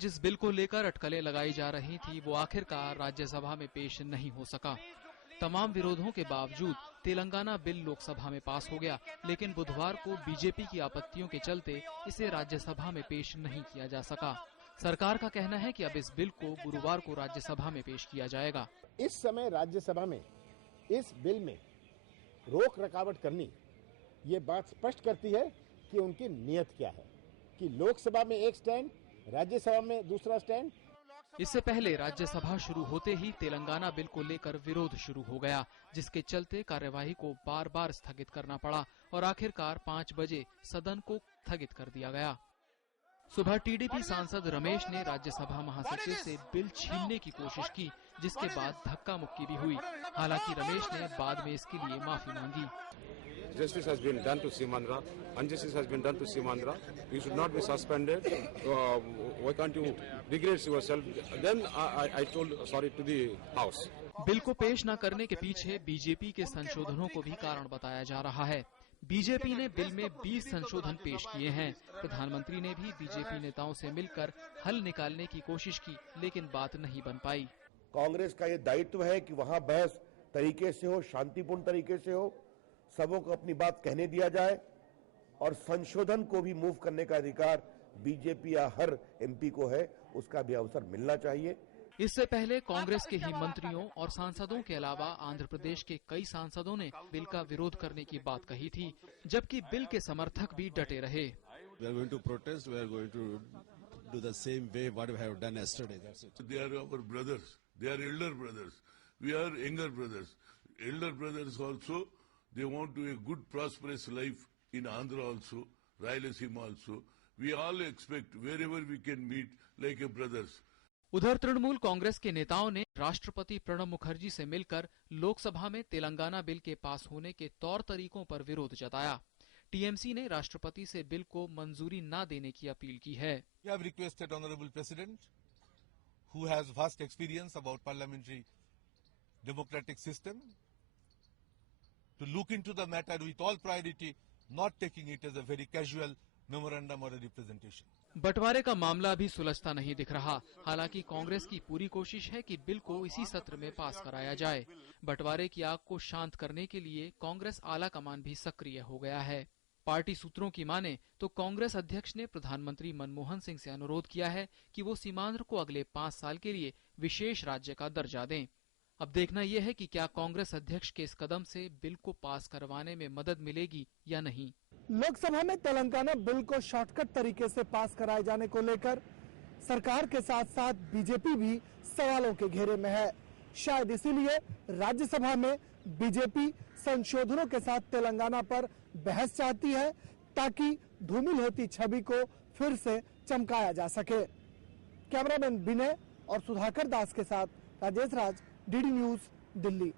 जिस बिल को लेकर अटकलें लगाई जा रही थी वो आखिरकार राज्यसभा में पेश नहीं हो सका। तमाम विरोधों के बावजूद तेलंगाना बिल लोकसभा में पास हो गया, लेकिन बुधवार को बीजेपी की आपत्तियों के चलते इसे राज्यसभा में पेश नहीं किया जा सका। सरकार का कहना है कि अब इस बिल को गुरुवार को राज्यसभा में पेश किया जाएगा। इस समय राज्यसभा में इस बिल में रोक रकावट करनी ये बात स्पष्ट करती है कि उनकी नीयत क्या है, कि लोकसभा में एक स्टैंड, राज्यसभा में दूसरा स्टैंड। इससे पहले राज्यसभा शुरू होते ही तेलंगाना बिल को लेकर विरोध शुरू हो गया, जिसके चलते कार्यवाही को बार बार स्थगित करना पड़ा और आखिरकार 5 बजे सदन को स्थगित कर दिया गया। सुबह टीडीपी सांसद रमेश ने राज्यसभा महासचिव से बिल छीनने की कोशिश की, जिसके बाद धक्का मुक्की भी हुई। हालांकि रमेश ने बाद में इसके लिए माफी मांगी। Justice has been done to Simandra. Injustice has been done to Simandra. You should not be suspended. Why can't you degrade yourself? Then I told sorry to the House. Bill को पेश न करने के पीछे बीजेपी के संशोधनों को भी कारण बताया जा रहा है। बीजेपी ने बिल में 20 संशोधन पेश किए हैं। प्रधानमंत्री ने भी बीजेपी नेताओं से मिलकर हल निकालने की कोशिश की, लेकिन बात नहीं बन पाई। कांग्रेस का ये दायित्व है कि वहां बहस तरीके से हो, शांतिपूर्ण तरीके से हो, सबों को अपनी बात कहने दिया जाए और संशोधन को भी मूव करने का अधिकार बीजेपी या हर एमपी को है, उसका भी अवसर मिलना चाहिए। इससे पहले कांग्रेस के ही मंत्रियों और सांसदों के अलावा आंध्र प्रदेश के कई सांसदों ने बिल का विरोध करने की बात कही थी, जबकि बिल के समर्थक भी डटे रहे। We are going to protest. We are going to do the same way what we have done yesterday. That's it. They are our brothers. They are elder brothers. We are younger brothers. Elder brothers also. They want to a good prosperous life in Andhra also, Rayalaseema also. We all expect wherever we can meet like a brothers. उधर तृणमूल कांग्रेस के नेताओं ने राष्ट्रपति प्रणब मुखर्जी से मिलकर लोकसभा में Telangana bill के पास होने के तौर तरीकों पर विरोध जताया। टीएमसी ने राष्ट्रपति से बिल को मंजूरी न देने की अपील की है। We have requested Honorable President, who has vast experience about parliamentary democratic system, to look into the matter with all priority, not taking it as a very casual memorandum or a representation. बंटवारे का मामला भी सुलझता नहीं दिख रहा। हालांकि कांग्रेस की पूरी कोशिश है कि बिल को इसी सत्र में पास कराया जाए। बंटवारे की आग को शांत करने के लिए कांग्रेस आला कमान भी सक्रिय हो गया है। पार्टी सूत्रों की माने तो कांग्रेस अध्यक्ष ने प्रधानमंत्री मनमोहन सिंह से अनुरोध किया है कि वो सीमांध्र को अगले 5 साल के लिए विशेष राज्य का दर्जा दें। अब देखना यह है कि क्या कांग्रेस अध्यक्ष के इस कदम से बिल को पास करवाने में मदद मिलेगी या नहीं। लोकसभा में तेलंगाना बिल को शॉर्टकट तरीके से पास कराए जाने को लेकर सरकार के साथ साथ बीजेपी भी सवालों के घेरे में है। शायद इसीलिए राज्यसभा में बीजेपी संशोधनों के साथ तेलंगाना पर बहस चाहती है, ताकि धूमिल होती छवि को फिर से चमकाया जा सके। कैमरामैन विनय और सुधाकर दास के साथ राजेश राज, डीडी न्यूज, दिल्ली।